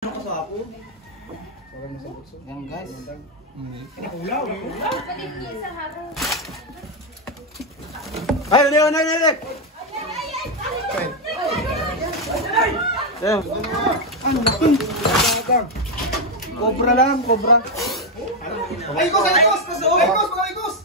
Yan guys. Ay, Leon, Leon. Cobra lang, cobra. Ay, ikos! Ikos!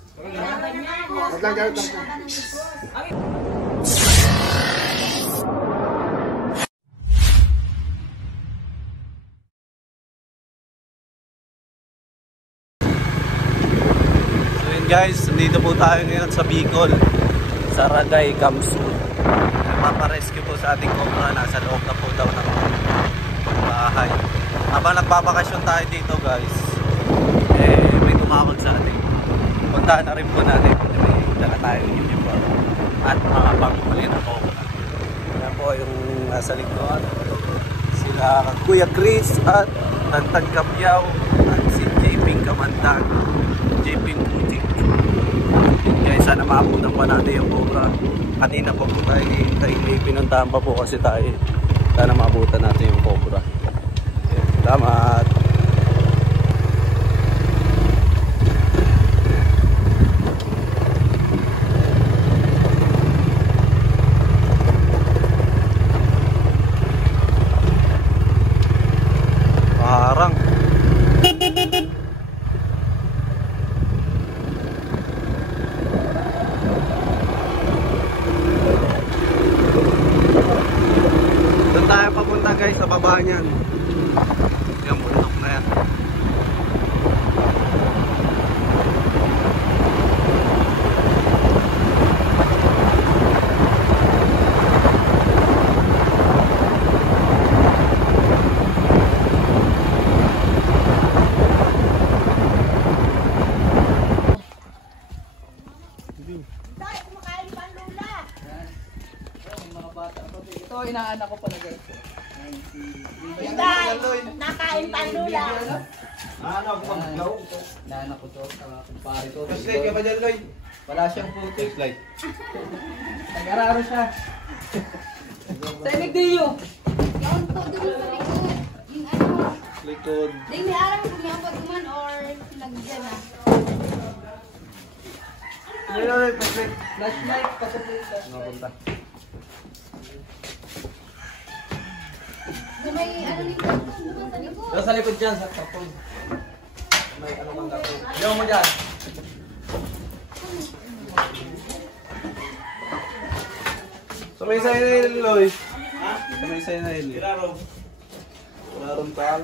So yun guys, nandito po tayo ngayon sa Bicol, sa Ragay, Kamsu. Nagpaparescue po sa ating cobra, nasa loob na po daw ng bahay. Habang nagbabakasyon tayo dito guys, may tumawag sa atin. Puntahan na rin po natin kung may dala tayo uniform at mga panghuli na cobra. Yan po yung nasa likod. Sila Kuya Chris at Tantang Kapyaw at si J-Ping Kamantag, J-Ping Putik. Guys, sana maabutan pa natin yung cobra. Kanina pa po tayo pinuntahan pa po kasi tayo. Sana maabutan natin yung cobra. Salamat. Parang doon tayo papunta guys sa baba niyan. Yung bundok na yan. Ito, inaanak ko pala guys. Nakain pa lula. Inaanak ko to, kumpare ko. Flashlight ka ba dyan, Lloyd? Wala siyang putik. Flashlight. Nag-araro siya. Tayo Dio. Yung to dun sa likod. Yung ano. Likod. Di may aram kung may apag man or nagdyan na. Flashlight. Flashlight, pasapita. Napunta. So may ano likod doon sa likod. Doon sa likod dyan, sa kapon. May ano kang kapon. Diyan mo dyan. So may sign na yun, Lloyd. Ha? So may sign na yun. Wala ron tal.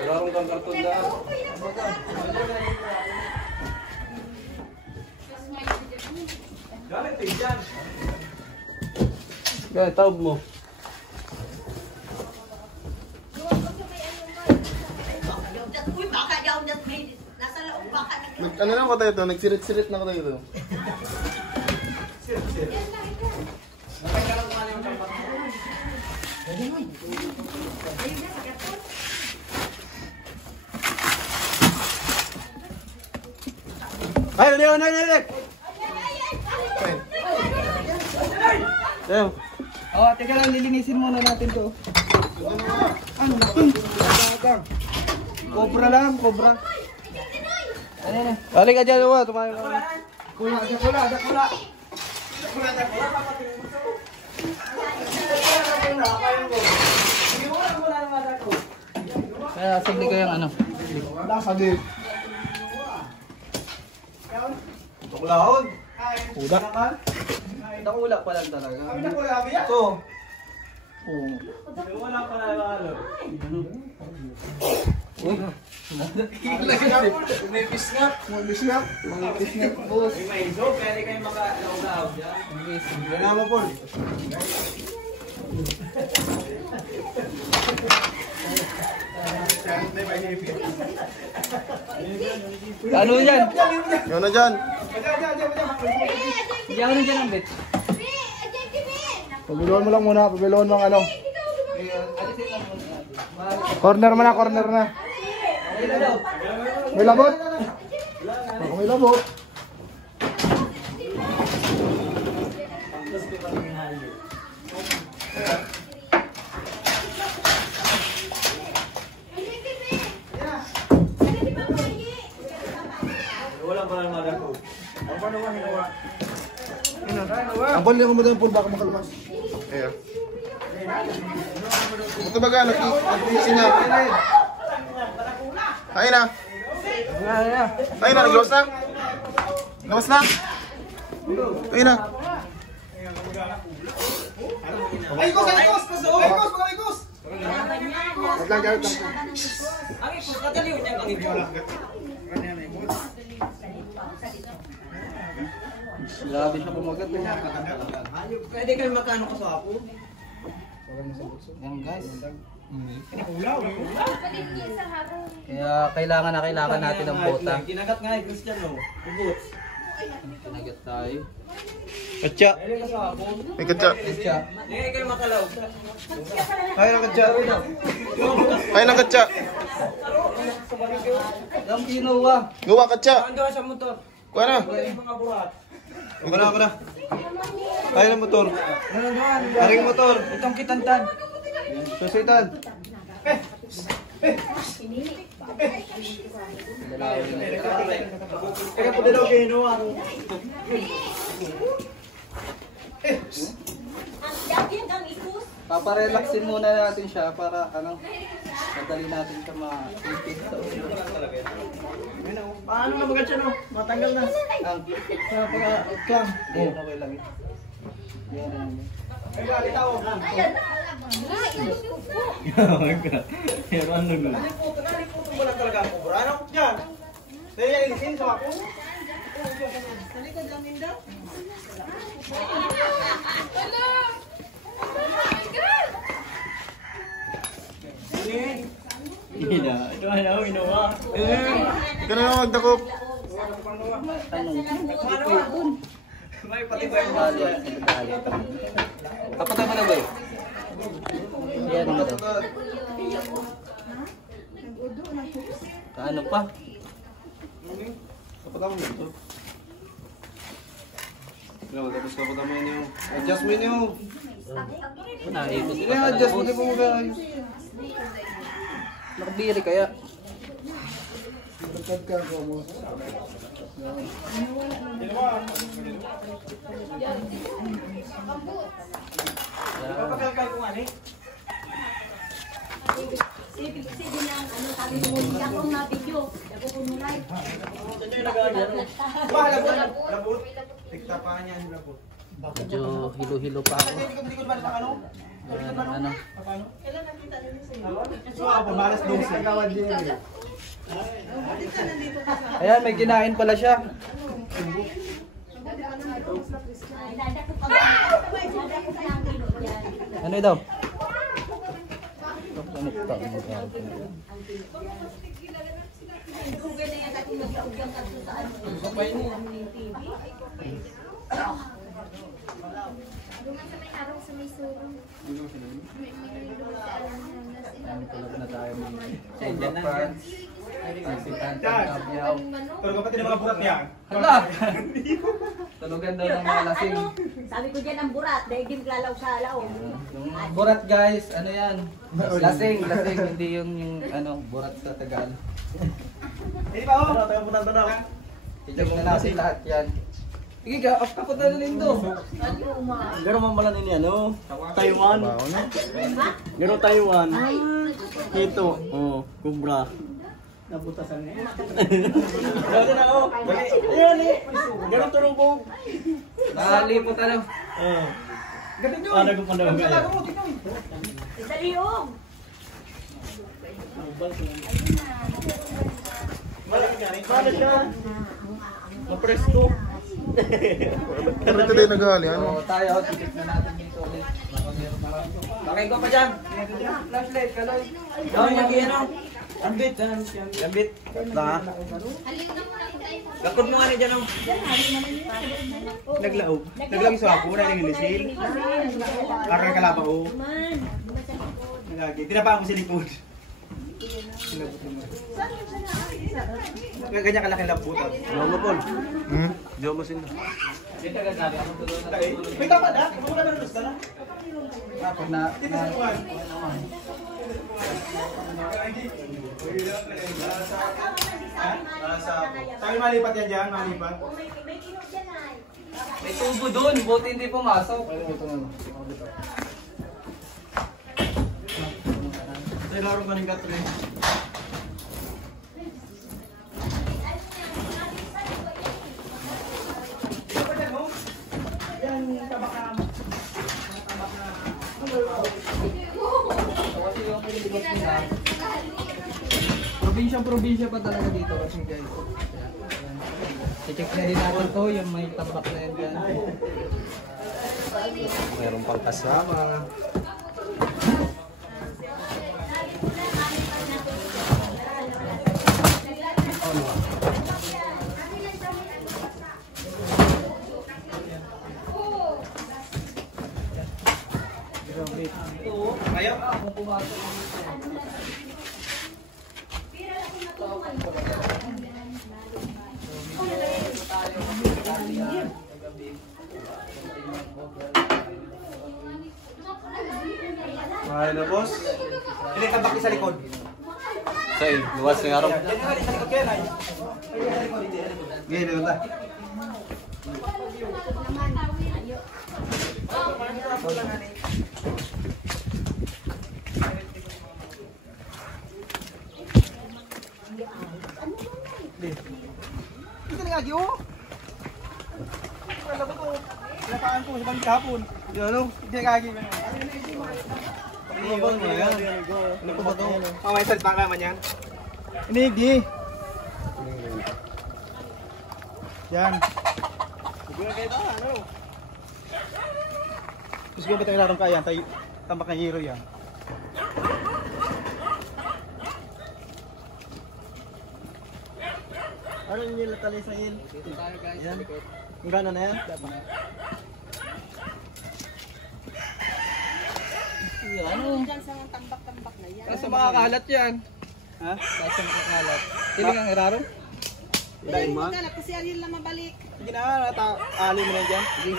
Wala ron kang karton na. Gaya, tawag mo. Uy, baka daw nasa loob baka Ano lang ko tayo ito? Nagsirit-sirit na ko tayo ito. Ay, Leon, Leon. Leon. Oh, teka lang, lilinisin muna natin to. Ano? Cobra lang, cobra. Ano na? Balik ka dyan, Leon. Tumayo ka. Kula. Kaya sigli ko yung ano. Nakasagit. Tuklaon. Uda. Nakula pa lang talaga. Ito. Wala pa lang. May pisngap. Boss. May iso, pwede kayo maka-laog dyan. Yan mo, Paul. Ano yan? Yan na dyan. Hindi ako nandiyan ang bet. Pabiluan mo lang muna. Pabiluan mo ang ano. Corner mo na, corner na. May labot? Baka may labot. Wala pa naman ako. Ang paano mo hinawa? Ang bali ako mo doon pool baka makalabas. Ayan. Ito baga, nag-easy na. Tayo na. Tayo na, nag-loss na. Nag-loss na. Tayo na. Ay, ikos! Ikos! Lang, lang. Ang ikos, kataliw niya kang ikos. Grabe siya pumagat. Pwede kayo magkano ka sa apo? Yan guys. Palit niya sa harong. Kaya kailangan natin ng bota. Kinagat nga yung Christian, no? Ubot. Kinagat tayo. Katsa. Pwede ka sa apo? May katsa. Hindi kayo makalaw. Kaya ng katsa. Kaya ng katsa. Ang kinuha. Gawa katsa. Saan gawa sa motor? Kuha na. Pwede yung mga buhat. Ako na. Kaya ng motor. Aring motor. Itong kitantan. Susitan. Kaya po dalaw kayo inuwa. Ang dati hanggang ikus. Paparelaxin muna natin siya para madali natin siya ma-ipit sa ulo. Paano na bagat siya, no? Matanggal na. Clam. Yan, okay lang. Yan. Ay, galit ako. Ayan. Ay, inuupo. Pero ano nun? Naliputo mo lang talaga ako, bro. Ano? Yan. Dahil yan, ilisin sa ako. Nalikod lang din daw. Hello! Oh my God! Ito ano, inuwa. Ikaw na lang magdakop. May pati ba yung Kapatay mo na ba eh? Yan mo daw. Kaano pa? Kapag mo ito. Tapos kapag mo yun. Adjust mo yun. Naikot. Hindi, adjust mo. Hindi mo mag-ayos. Nakabiri kaya. Papakalkal ko nga ni. Sige na, ano sabi mo, hindi akong na-video. Ako ko mo live. Ito yung nag-aaral. Ba, labot. Tikta pa niya yung labot. Medyo hilo-hilo pa ako. Hindi ko ba ng ano? Ano? Paano? So, pamalas 12. Kawad din yun. Ayan, may kinain pala siya. Ano daw? Duman sa may harong sa may surong. Talaga na tayo mga France. Pero kapatid ng mga burat niya. Hala! Tulugan daw ng mga lasing. Sabi ko dyan ang burat, dahil di maglalaw sa alaw. Yung burat guys, ano yan? Lasing, hindi yung burat sa Tagalog. Hindi pa ako. Tayo punta na ako. I-check na natin lahat yan. Sige ka, off ka po tayo lindo. Gano'n man pala nila, no? Taiwan. Gano'n Taiwan. Ito. Oh, kubra. Nabutasan niya. Gano'n na, oh. Ayan eh. Gano'n tulong po. Nakalipot ano? Ganun yun. Ano ko pa naman kaya? Sa liyong. Paano siya? Mapresko. Pero ito din naghali. Ano? So tayo, titik na natin dito ulit. Bakit ko pa dyan? Flashlight, kaloy. Oo, yung ano. Ambit, ambit. Na. Lakod mo nga ni dyan, oh. Naglaog. Naglaog sa ako, wala nang ilisin. Parang kalapa ko. Nagagi. Tinapa ako sa likod. Ganyan kalaki labutan. Ano mo, Paul? Di ako masin. May tapad, ha? Kung wala na gusto na. Pag na... Tayo malipat yan dyan, malipat. May tubo doon, buti hindi pumasok. Tayo laro ka ng katre. Probinsya pa talaga dito kasi guys. I-check na din natin to, yung may tabak na yan dyan. Meron pang kasama. Ayaw, kung pumasok. Mahal na boss. Hindi tabak sa likod. Say, luwas ng araw. Sa likod kaya na. Ngayon na. Hindi ka nagagi oh. Alam ko, lakaan ko sa bangka hapon. Ano? Hindi nagagi. Ano ba yan? Ano ba ito? May salita ka naman yan. Hindi. Yan. Siguro kayo ba? Ano? Gusto ba tayo larong kaya? Tayo tambak ng hero yan. Ano yung nilatali sa il? Yan. Ang gana na yan? Ano? Kasi makakalat yan. Ha? Kasi makakalat. Tiling ang iraro? Dahil ma? Kasi alin lang mabalik. Hindi na, ali mo na dyan. Sige.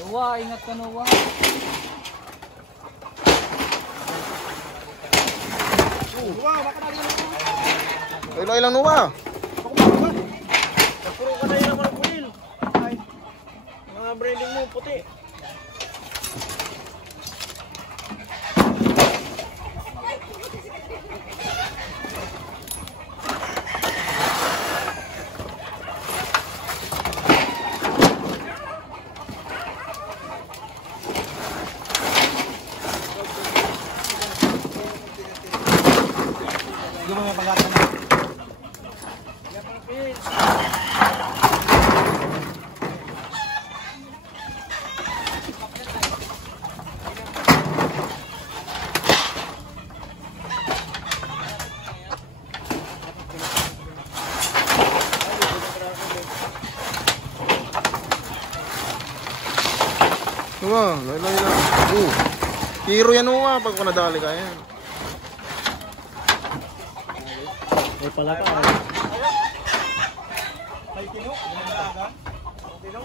Nuwa, ingat ka Nuwa. Ilang nuwa. Puro ka na yun ako ng pulil. Mga branding mo, puti. Hindi mo may pangkatan na. Nuwa, laylay lang. Hero yan Nuwa pag nadali ka yan. May pala ka. Ay, tino. Tino.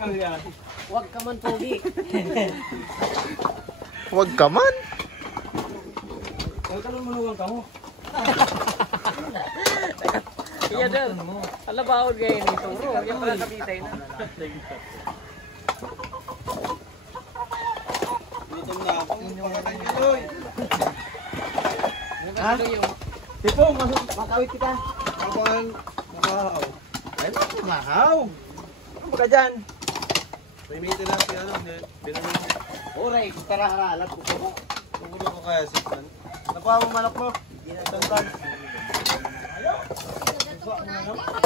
Huwag ka man pogi. Huwag ka man. Huwag ka man manugang ka mo. Iya dal. Ala ba ako gaya nito bro? Yung pala kabitay na. Gutom na ako. Ha? Tipong, makawit kita. Kapan? Nakahaw. Ay, mahaw. Ano ka dyan? May maintenance si ano. Binanong mo. Oray, tara haralat ko po. Tumulo ko kaya si Tan. Nakuha mo manok mo. Tantan.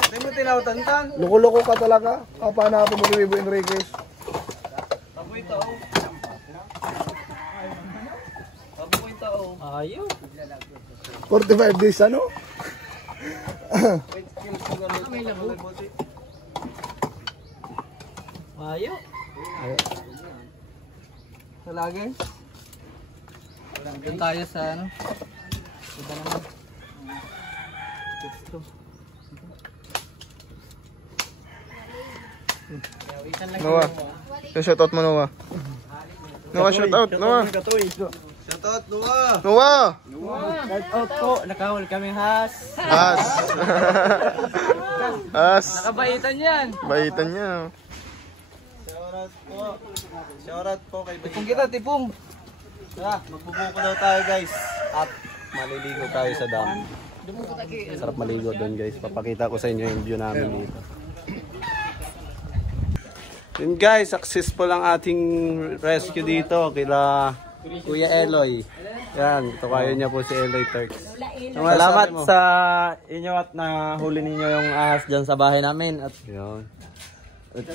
Hindi mo tinaw tantan. Loko-loko ka talaga. Kapanapan mo ni Bibo Enriquez. Taboy tao. Taboy tao. Ayaw. 45 days ano? Wait, skills mo ganito. May labo. Ayaw. Talaga. Doon tayo sa ano. Iba naman. Noah. Shoutout mo Noah. Noah, shoutout. Noah. Shoutout, Noah! Noah. Shout out po. Nakahol kami has. As. As. Nakabaitan yan. Baitan niya. Shoutout po. Shoutout po kay Tipong kita, tipong. Tara, magbubuko daw tayo guys. At maliligo tayo sa dam. Sarap maligo doon guys. Papakita ko sa inyo yung view namin dito. Yun guys, successful ang ating rescue dito kila Kuya Eloy. Yan, tukayo niya po si Eloy Turks. Salamat sa inyo at nahuli ninyo yung ahas dyan sa bahay namin. At Yun.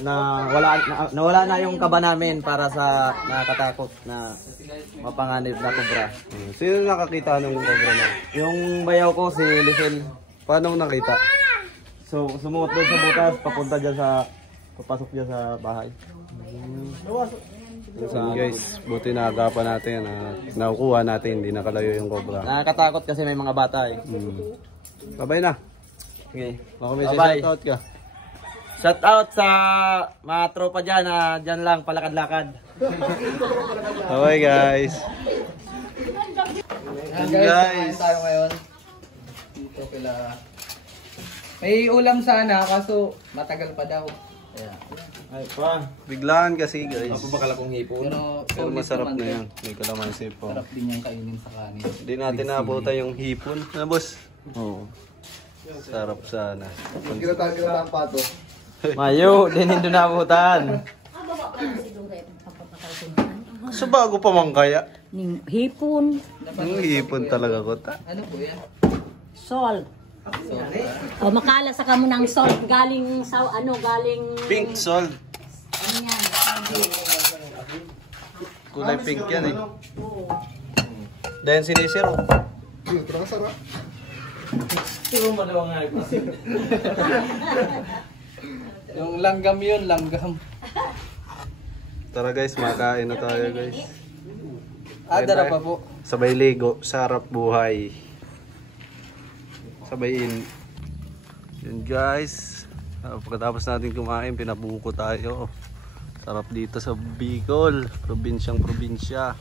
nawala na yung kaba namin para sa nakakatakot na mapanganib na kobra. Sino nakakita ng cobra na? Yung bayaw ko si Lisel. Paano nakita? So sumuot doon sa butas, papunta dyan sa papasok dyan sa bahay. So guys, buti naagapan natin. Nakukuha natin, hindi nakalayo yung cobra. Nakakatakot kasi may mga bata eh. Babay na. Okay. Baka may Bye-bye. shoutout ka. Shout out sa mga tropa dyan na dyan lang palakad-lakad. Bye guys. Guys, tayo ngayon. Dito kila. May ulam sana kaso matagal pa daw. Kaya, Ay pa. Biglaan kasi guys. bakala kong hipon? pero Pero solid masarap naman na to. yan. May kalamansi po. Sarap din yung kainin sa kanin. Hindi natin naabutan yung hipon. Na boss? Oo. Sarap sana. Kinatang ang pato. Mayo, din hindi nabutan. So bago pa man kaya? Ning hipon, Yung hipon talaga ko ta. Ano po yan? salt. O makala sa kamo ng salt galing sa galing Pink salt. ano yan? Kulay pink yan eh. Dahil sinisiro. Yun, sarap. Sino mo daw nga ito? Yung langgam yun, langgam. Tara guys, makain na tayo guys. Dara pa po. Sabay ligo, sarap buhay. Sabayin. Yun guys. Pagkatapos natin kumain, pinabuko tayo. Sarap dito sa Bicol, probinsyang probinsya.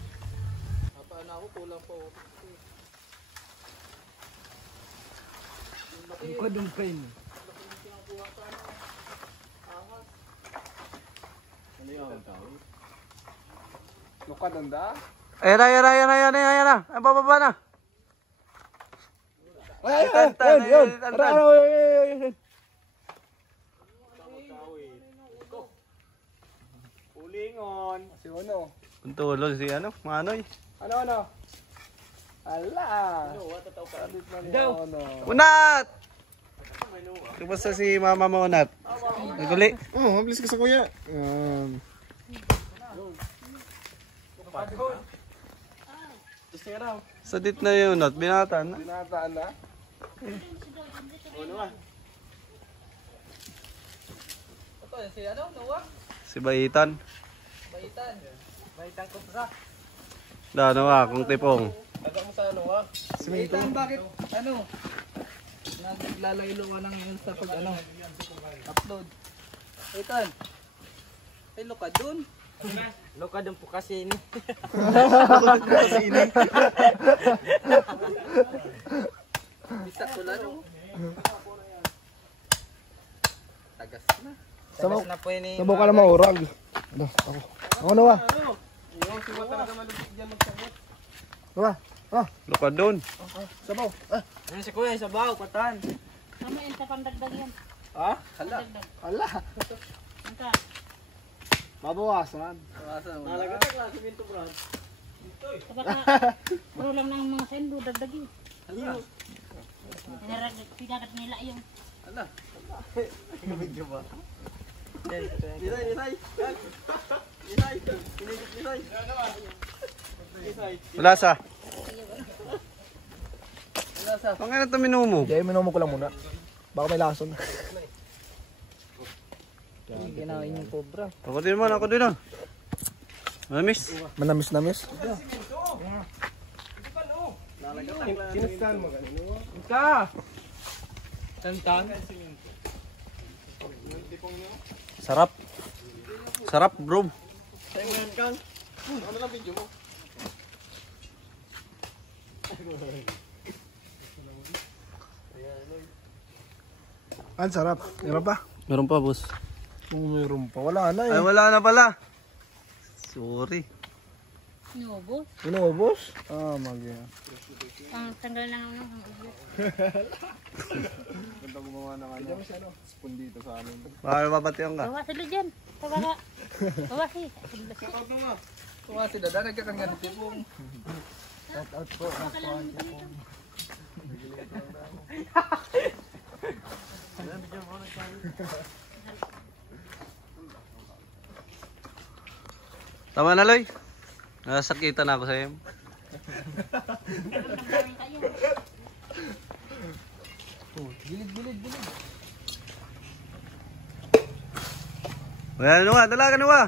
Ayan na. Ang bababa na. Pulingon. Si Uno. Puntulog si ano, Manoy. Ano? Ala! Unat! Kumusta si mama mo, Unat? Naguli? Oh, mabilis ka sa kuya. Sa dit na yun, Unat. Binatan na. Nataan na? Ito, si Noah? Si Baitan. Baitan. Baitan ko sa. Dano kung tipong. Taga mo sa Noah. Si Baitan, bakit naglalaylo ka ng yun sa pag upload? Baitan. Ay, luka dun. Loka doon po kasi ini. Bisa ko laro. Tagas na. Sabaw, Tagas na po ini. sabaw ka na maurag. Ano, ako. Ako na wa. Wa. Ah, Luka doon. sabaw. Ah, Yan si Kuya, sabaw, patan. Tama yan sa pandagdag yan. Ha? Hala. ala. Anta. Mabawasan. Talaga na klase minto, Brad. Kapag na, puro lang ng mga sendo, dagdagin. Pinagat nila yung. Video ba? Nisay, nisay. Nisay. Pinigit nisay. Nisay. Lasa. Pang ano ito minumo? Hindi, minumo ko lang muna. Baka may lason. Ginawa yung cobra. Ako din man, ako din ah. Manamis. Manamis-namis. Ka! Tantan. Sarap. Sarap bro. Sa'yo mo yan, Kang. Ano lang video mo? Ang sarap. Meron pa? Meron pa boss. Kung meron pa. Wala na Ay eh. wala na pala. Sorry. Nubo. Inubos? Ah, magya. Ang tanggal ng ano. ang ulo. Ganda gumawa ng ano. Spoon dito sa amin. Baka mapatiyan ka. Bawa sila dyan. Bawa. Bawa si. Kuha si Dada, nagkakang ganito yung Tama na Loy. Nasakitan na ako sa iyo. Wala na nga, dala ka na wa.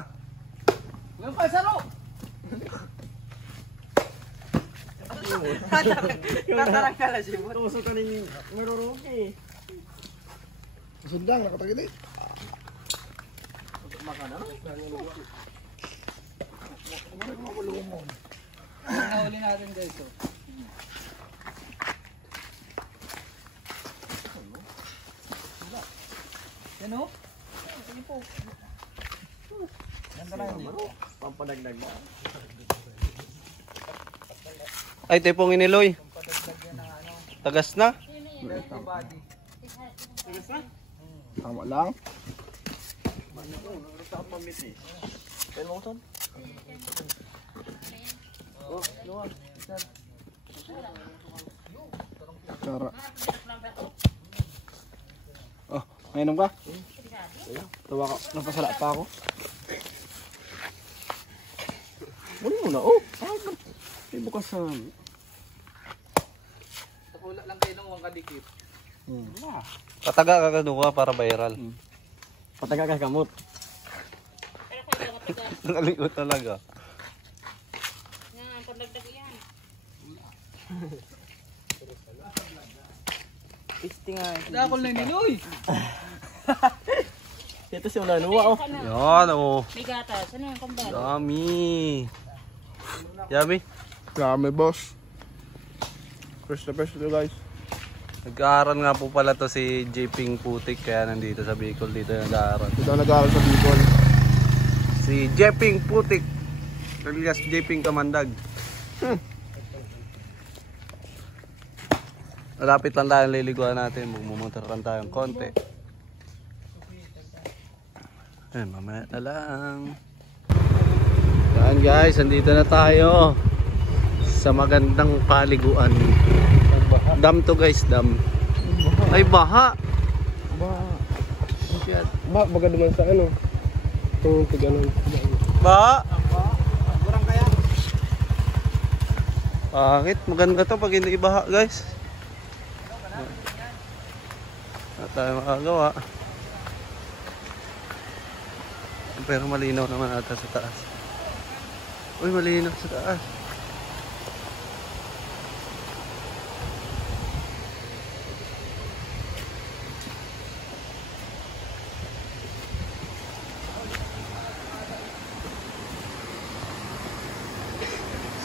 Ngayon pa, saro! Tatarang ka lang siya. Tuso ka rin marurugi. Sundang, nakatagin eh. Nahuli natin guys. Oh. Yan o. Pampadagdag na. Ay, tepong iniloy. Tagas na. Tama lang. Cara. Oh, mainom ka? Tawa ka. Napasala pa ako. Muli mo na. Oh, ay bukas sa... Takula lang kayo ng uwang kadikit. Kataga ka kaduha para viral. Pataga ka kamot. Naligot talaga. Nga, ang pandagdag yan. Pisting nga. Dakol na niloy! Ito si Una Nuwa, oh. Yan oh. May gatas. Ano yung kambal? Yummy. Yummy. Dami, boss. Fresh na fresh ito, guys. Nag-aaral nga po pala to si Jeping Putik kaya nandito sa Bicol dito nag-aaral. Ito nag-aaral sa Bicol. Si Jeping Putik. Alias Jeping Kamandag. Malapit lang tayo liliguan natin. Magmumotor lang tayong konti. Ayun, mamaya na lang. Yan guys, andito na tayo sa magandang paliguan. Dam to guys, dam. Ay, baha. Shit. Baga naman sa ano? Itong tig-ano. Baha. Bakit? Maganda to pag hindi ibaha guys. Wala tayo makagawa. Pero malinaw naman ata sa taas. Uy, malinaw sa taas.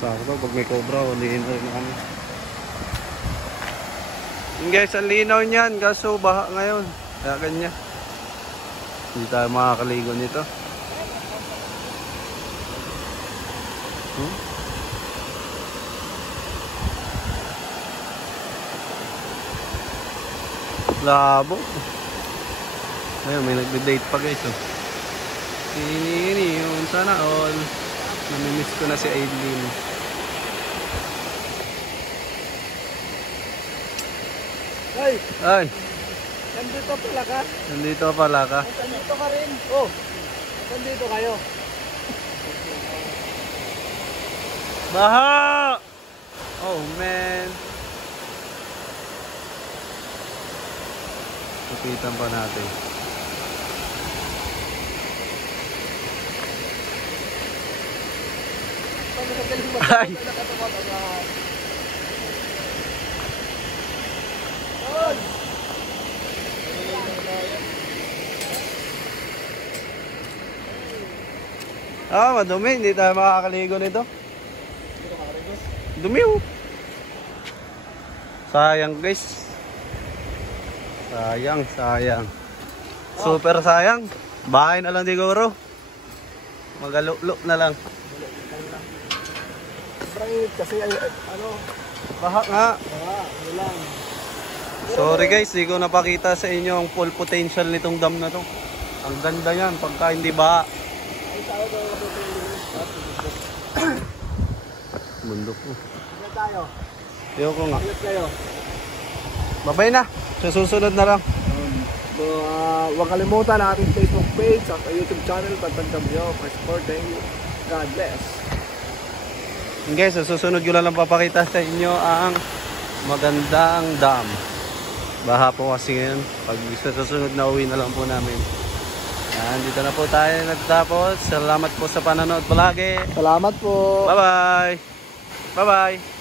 Sakto, pag may cobra, huliin na rin kami. Yung guys, ang linaw niyan, kaso baha ngayon. Kaya ganyan. Hindi tayo makakaligo nito. Labo. Ayun, may nagde-date pa guys. Oh. Ini yun. Sana all. Namimiss ko na si Aileen. Ay! Nandito pala ka? Nandito pala ka. Nandito ka rin. Oh, nandito kayo. Baha! Oh man. Kapitan pa natin. Ay! Madumi. Hindi tayo makakaligo nito. Dumi oh. Sayang guys. Sayang. Super sayang. Bahay na lang siguro. Magalulo na lang. Sobrang init kasi Baha nga. Sorry guys, di ko napakita sa inyo ang full potential nitong dam na to. Ang ganda yan pagka hindi baha. Bundok po. Ayoko nga. Babay na. Sa susunod na lang. Huwag kalimutan ang ating Facebook page at YouTube channel, Pagtantamyo, for thank you. God bless. Okay, sa susunod ko lang papakita sa inyo ang magandang dam. Baha po kasi ngayon. Pag sa susunod na uwi na lang po namin. Yan, dito na po tayo nagtapos. Salamat po sa panonood palagi. Salamat po. Bye-bye. Bye-bye.